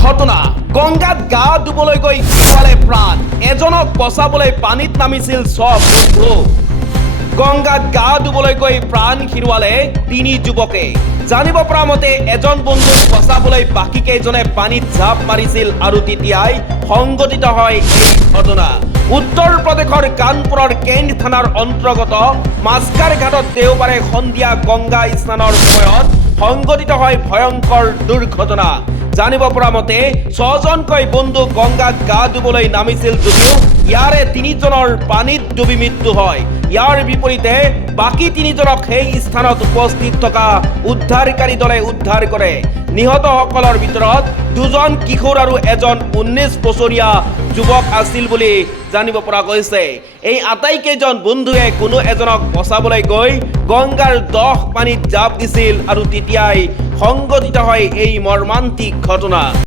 ঘটনা গঙ্গাত গা ধুবলৈ গৈ হেৰুৱালে প্ৰাণ এজনক বচাবলৈ পানীত নামিছিল সব বন্ধু গঙ্গাত গা ধুবলৈ গৈ প্ৰাণ হেৰুৱালে তিনি যুৱকে জানিব পৰা মতে এজন বন্ধুক বচাবলৈ বাকী কেইজনে পানীত ঝাঁপ মাৰিছিল আৰু তেতিয়াই সংঘটিত হয় এই ঘটনা উত্তৰ প্ৰদেশৰ কানপুৰৰ কেন্ট থানাৰ অন্তৰ্গত মাস্কাৰ ঘাটত দেওবাৰে সন্ধিয়া গংগা স্নানৰ সময়ত সংঘটিত হয় ভয়ংকৰ দুৰ্ঘটনা জানিব পৰা মতে 6জনকৈ বন্ধু গঙ্গাত গা ধুবলৈ নামিছিল যদিও ইয়াৰে 3জনৰ পানীত ডুবি মৃত্যু হয় ইয়াৰ বিপৰীতে বাকী 3জনক সেই স্থানত উপস্থিত থকা উদ্ধাৰকাৰী দলে উদ্ধাৰ কৰে নিহতসকলৰ ভিতৰত 2জন কিশোৰ আৰু এজন 19 বছৰীয়া যুৱক আছিল বুলি জানিব পৰা গৈছে এই আটাইকেইজন বন্ধুৱে কোনো এজনক বচাবলৈ গৈ গংগাৰ 10 পানীত জাঁপ দিছিল আৰু তেতিয়াই সংঘটিত হয় এই মৰ্মান্তিক ঘটনা